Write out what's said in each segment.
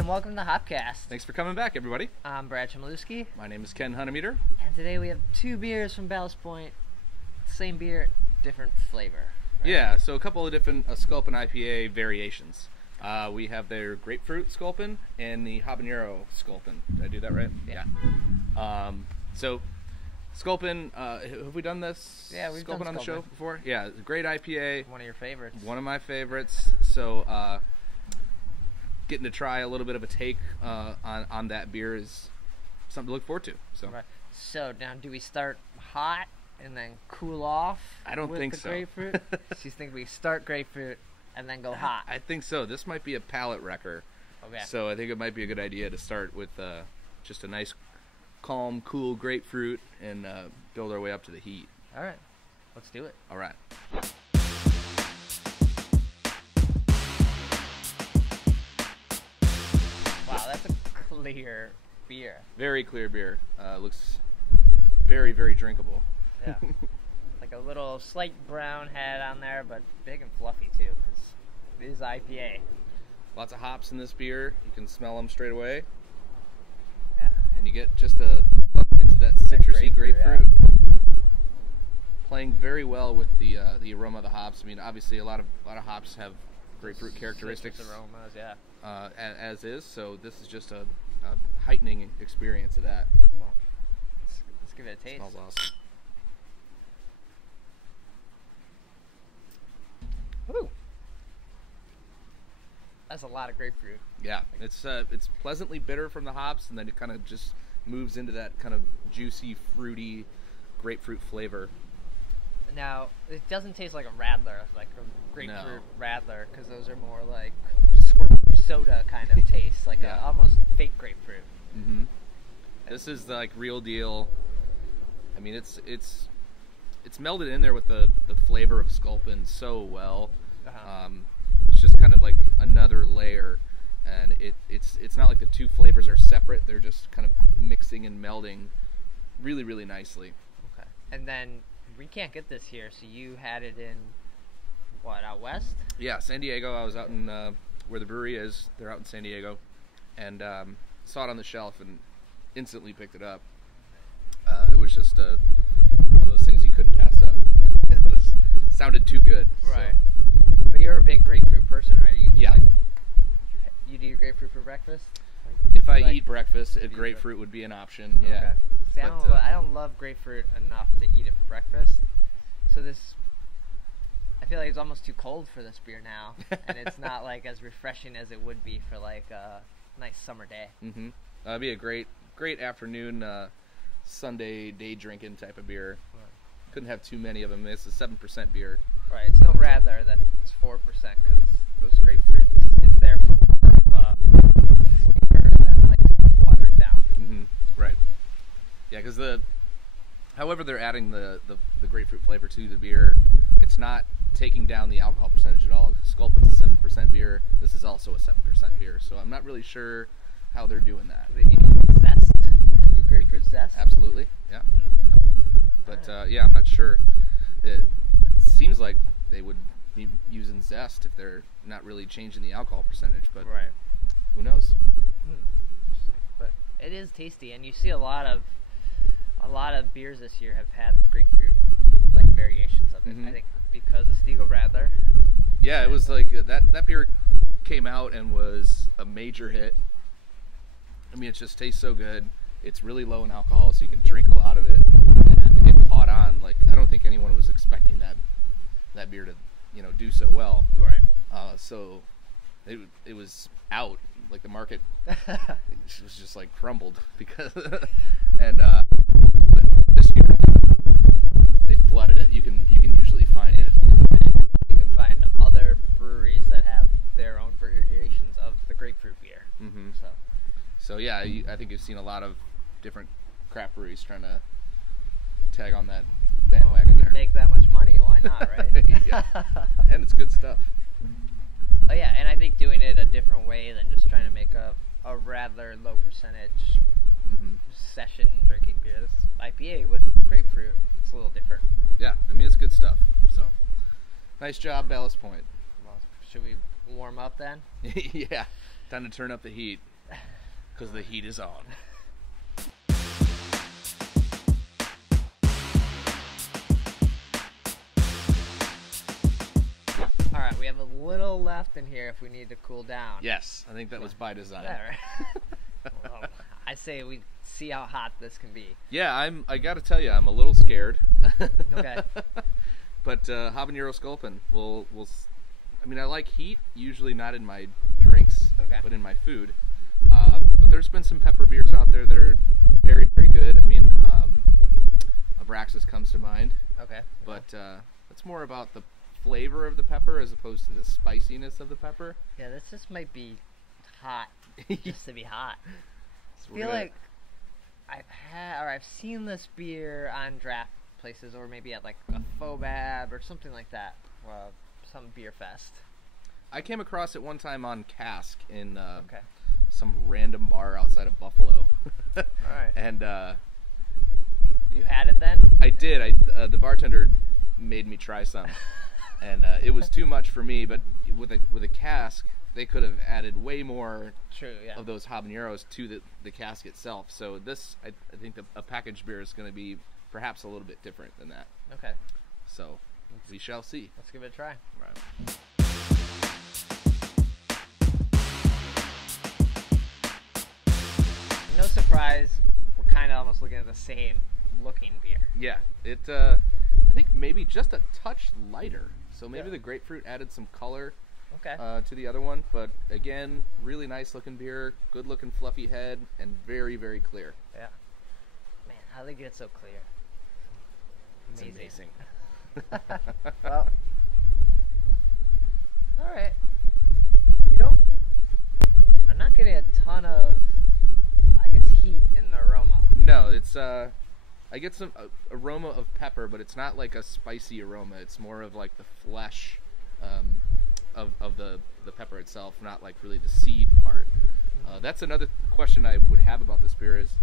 and welcome to Hopcast. Thanks for coming back, everybody. I'm Brad Chmielewski. My name is Ken Hunnemeder. And today we have two beers from Ballast Point. Same beer, different flavor. Right? Yeah, so a couple of different Sculpin IPA variations. We have their Grapefruit Sculpin and the Habanero Sculpin. Did I do that right? Yeah. So Sculpin, have we done this? Yeah, we've Sculpin done on the show Sculpin. before? Yeah, it's a great IPA. One of your favorites. One of my favorites. So getting to try a little bit of a take on that beer is something to look forward to. So, right. So now, do we start hot and then cool off? I don't think so. Grapefruit? So you think we start grapefruit and then go hot? I think so. This might be a palate wrecker. Okay. So I think it might be a good idea to start with just a nice, calm, cool grapefruit and build our way up to the heat. All right. Let's do it. All right. Wow, that's a clear beer. Very clear beer. Looks very, very drinkable. Yeah. Like a little slight brown head on there, but big and fluffy too, because it is IPA. Lots of hops in this beer. You can smell them straight away. Yeah. And you get just into that citrusy grapefruit. Yeah. Playing very well with the aroma of the hops. I mean, obviously a lot of hops have grapefruit characteristics. Citrus aromas, yeah. As is. So this is just a heightening experience of that. Well, let's give it a taste. Smells awesome. Woo! That's a lot of grapefruit. Yeah, it's pleasantly bitter from the hops, and then it kind of just moves into that kind of juicy, fruity grapefruit flavor. Now, it doesn't taste like a radler, like a grapefruit radler, because those are more like squirt soda kind of taste, like Yeah. a almost fake grapefruit. Mm-hmm. This is like real deal. I mean, it's melded in there with the flavor of Sculpin so well. Uh-huh. It's just kind of like another layer, and it's not like the two flavors are separate. They're just kind of mixing and melding really, really nicely. Okay. And then we can't get this here, so you had it in what, out west? Yeah, San Diego. I was out in where the brewery is. They're out in San Diego, and saw it on the shelf and instantly picked it up. It was just one of those things you couldn't pass up. It sounded too good. Right. But you're a big grapefruit person, right? Yeah. Like, you do your grapefruit for breakfast? Like, If I like, eat breakfast, eat grapefruit would be an option. Yeah. Okay. See, But, I don't love grapefruit enough to eat it for breakfast. So I feel like it's almost too cold for this beer now, and it's not like as refreshing as it would be for like a nice summer day. Mm-hmm. It'd be a great afternoon Sunday day drinking type of beer. Right. Couldn't have too many of them. It's a 7% beer. Right. It's no radler that's 4% because those grapefruit, it's there for more of flavor than like to water it down. Mm-hmm. Right. Yeah, because however they're adding the grapefruit flavor to the beer, it's not taking down the alcohol percentage at all. Sculpin's a 7% beer. This is also a 7% beer, so I'm not really sure how they're doing that. Do they do zest? Do you do grapefruit zest? Absolutely, yeah. Yeah. But yeah, I'm not sure. It seems like they would be using zest if they're not really changing the alcohol percentage, but Right. who knows? Interesting. But it is tasty, and you see a lot of beers this year have had grapefruit like variations of it. Mhm. I think because of Stiegl Radler. Yeah, it was like that beer came out and was a major hit. I mean, it just tastes so good. It's really low in alcohol, so you can drink a lot of it, and it caught on. Like, I don't think anyone was expecting that beer to, do so well. Right. So it was out. Like, the market was just like crumbled because and but this year they flooded it. You can usually find it. You can find other breweries that have their own variations of the grapefruit beer. Mm-hmm. So yeah, I think you've seen a lot of different craft breweries trying to tag on that bandwagon there. Make that much money, why not, right? Yeah. And it's good stuff. Oh yeah, and I think doing it a different way than just trying to make a rather low percentage session drinking beer. This IPA with grapefruit, it's a little different. Yeah, I mean, it's good stuff. So, nice job, Ballast Point. Well, should we warm up then? Yeah. Time to turn up the heat, because the heat is on. All right, we have a little left in here if we need to cool down. Yes, I think that was by design. Yeah, right. Well, I say we see how hot this can be. Yeah, I got to tell you, I'm a little scared. Okay. But Habanero Sculpin I mean, I like heat, usually not in my drinks, but in my food. But there's been some pepper beers out there that are very, very good. I mean, Abraxas comes to mind. Okay. But it's more about the flavor of the pepper as opposed to the spiciness of the pepper. Yeah, this just might be hot just to be hot. So I feel like I've seen this beer on draft places, or maybe at like a Fobab or something like that, some beer fest. I came across it one time on Cask in Okay. some random bar outside of Buffalo. All right. And You had it then? I did. The bartender made me try some, and it was too much for me. But with a cask, they could have added way more of those habaneros to the cask itself. So this, I think, a packaged beer is going to be perhaps a little bit different than that. Okay. So we shall see. Let's give it a try. Right. No surprise, we're kind of almost looking at the same looking beer. Yeah, I think maybe just a touch lighter. So maybe the grapefruit added some color to the other one. But again, really nice looking beer, good looking fluffy head, and very, very clear. Yeah. Man, how they get so clear? Amazing. Well, all right. I'm not getting a ton of, I guess, heat in the aroma. No, it's I get some aroma of pepper, but it's not like a spicy aroma. It's more of like the flesh of the pepper itself, not like really the seed part. That's another question I would have about this beer is,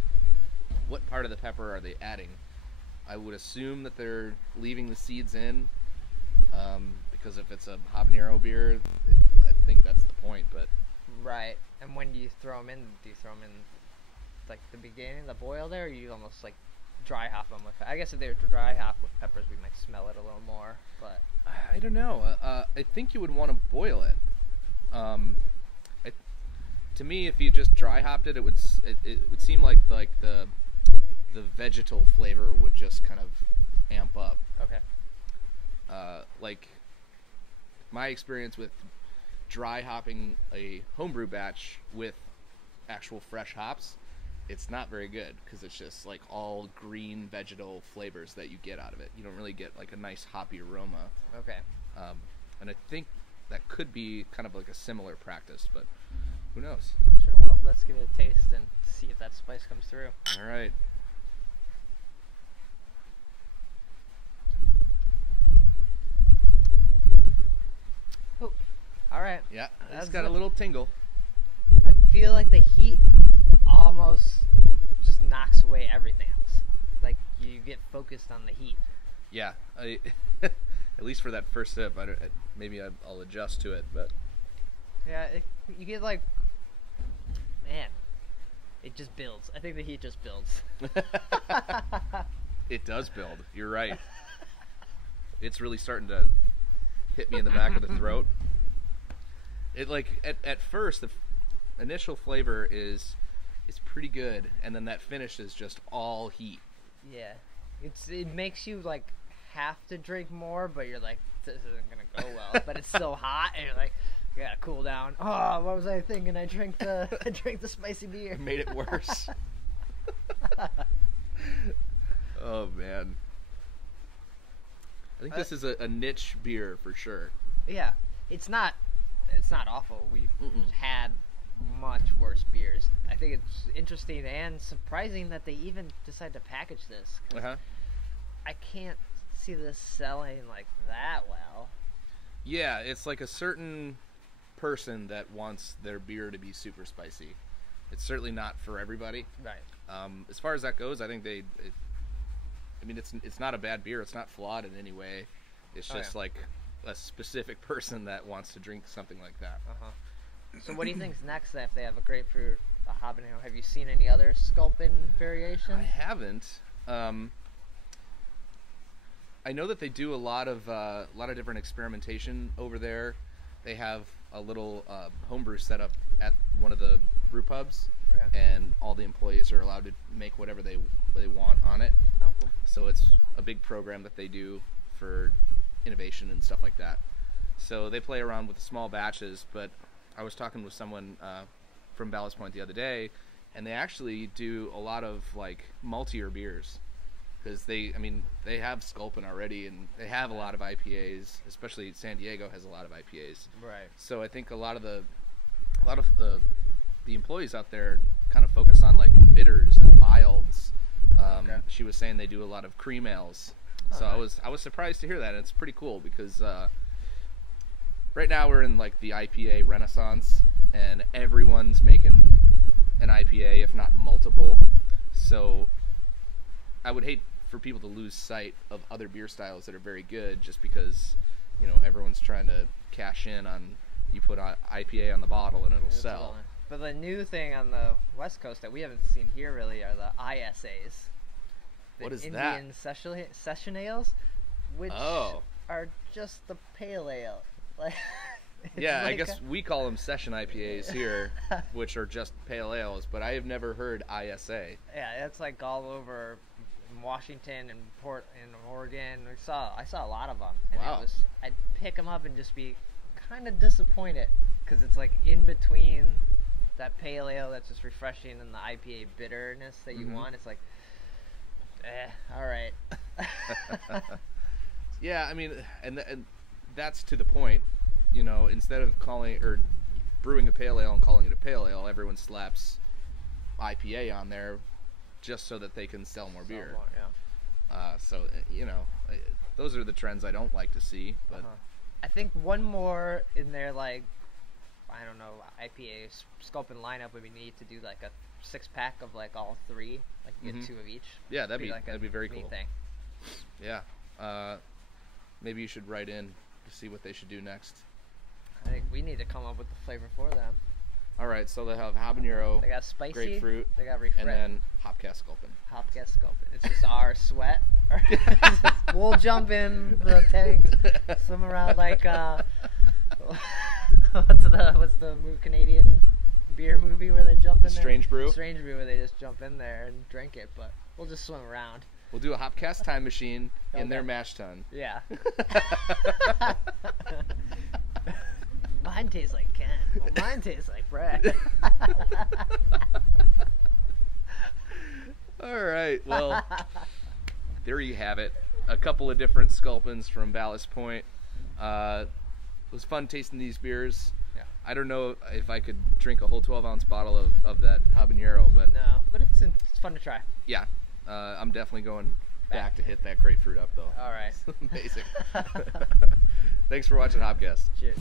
what part of the pepper are they adding? I would assume that they're leaving the seeds in, because if it's a habanero beer, I think that's the point. But right. And when do you throw them in? Do you throw them in like the beginning, the boil there, or you almost like dry hop them with? I guess if they were dry hop with peppers, we might smell it a little more. But I don't know. I think you would want to boil it. To me, if you just dry hopped it, it would seem like the vegetal flavor would just kind of amp up. Okay. Like my experience with dry hopping a homebrew batch with actual fresh hops, it's not very good because it's just like all green vegetal flavors that you get out of it. You don't really get like a nice hoppy aroma. Okay. And I think that could be kind of like a similar practice, but who knows? Sure. Well, let's give it a taste and see if that spice comes through. All right. Oh, all right. Yeah, it's got a little tingle. I feel like the heat almost just knocks away everything else. Like you get focused on the heat. Yeah, at least for that first sip. Maybe I'll adjust to it, but yeah, you get like, man, it just builds. I think the heat just builds. It does build. You're right. It's really starting to hit me in the back of the throat. It like at first the initial flavor is pretty good, and then that finish is just all heat. Yeah, it makes you like have to drink more, but you're like, this isn't gonna go well. But it's still hot, and you're like, you gotta cool down. Oh, what was I thinking? I drank the spicy beer. It made it worse. Oh man, I think this is a niche beer for sure. Yeah, it's not awful. We've had much worse beers. I think it's interesting and surprising that they even decide to package this. I can't see this selling like that well. Yeah, it's like a certain person that wants their beer to be super spicy. It's certainly not for everybody. Right. As far as that goes, I think it's not a bad beer. It's not flawed in any way. It's just like a specific person that wants to drink something like that. So what do you think's next if they have a grapefruit, a habanero? Have you seen any other Sculpin variations? I haven't. I know that they do a lot of different experimentation over there. They have a little homebrew set up at one of the brew pubs, and all the employees are allowed to make whatever they want on it. Oh, cool. So it's a big program that they do for innovation and stuff like that. So they play around with the small batches, but I was talking with someone from Ballast Point the other day, and they actually do a lot of like maltier beers, because they have Sculpin already, and they have a lot of IPAs. Especially San Diego has a lot of IPAs. Right. So I think a lot of the employees out there kind of focus on like bitters and milds. Okay. She was saying they do a lot of cream ales. So nice. I was surprised to hear that. And it's pretty cool because right now we're in like the IPA renaissance, and everyone's making an IPA, if not multiple. So I would hate for people to lose sight of other beer styles that are very good just because, you know, everyone's trying to cash in on, you put IPA on the bottle and it'll sell. But the new thing on the West Coast that we haven't seen here really are the ISAs. What is Indian that? Session ales, which are just the pale ale. Like, yeah, I guess we call them session IPAs here, which are just pale ales, but I have never heard ISA. Yeah, it's like all over Washington and Oregon. I saw a lot of them, and wow. I'd pick them up and just be kind of disappointed because it's like in between that pale ale that's just refreshing and the IPA bitterness that you want. It's like, all right. Yeah, I mean, and that's to the point. You know, instead of brewing a pale ale and calling it a pale ale, everyone slaps IPA on there just so that they can sell more beer. So, you know, those are the trends I don't like to see. But I think one more in their, like, I don't know, IPA Sculpin lineup would be neat to do like a 6-pack of like all three, like you get 2 of each. Yeah, that'd be very cool. Thing. Yeah, maybe you should write in to see what they should do next. I think we need to come up with the flavor for them. All right, so they have habanero, they got spicy, grapefruit, they got refresh, and then Hopcast Sculpin. Hopcast Sculpin. It's just our sweat. We'll jump in the tanks, swim around like what's the Canadian beer movie where they jump in there? Strange Brew. Strange Brew, where they just jump in there and drink it, but we'll just swim around. We'll do a Hopcast time machine in their mash tun. Yeah. Mine tastes like Ken. Well, mine tastes like Brad. All right. Well, there you have it. A couple of different Sculpins from Ballast Point. It was fun tasting these beers. Yeah. I don't know if I could drink a whole 12-ounce bottle of that habanero, but no, but it's fun to try. Yeah. I'm definitely going back to hit that grapefruit up, though. All right. Amazing. Thanks for watching Hopcast. Cheers.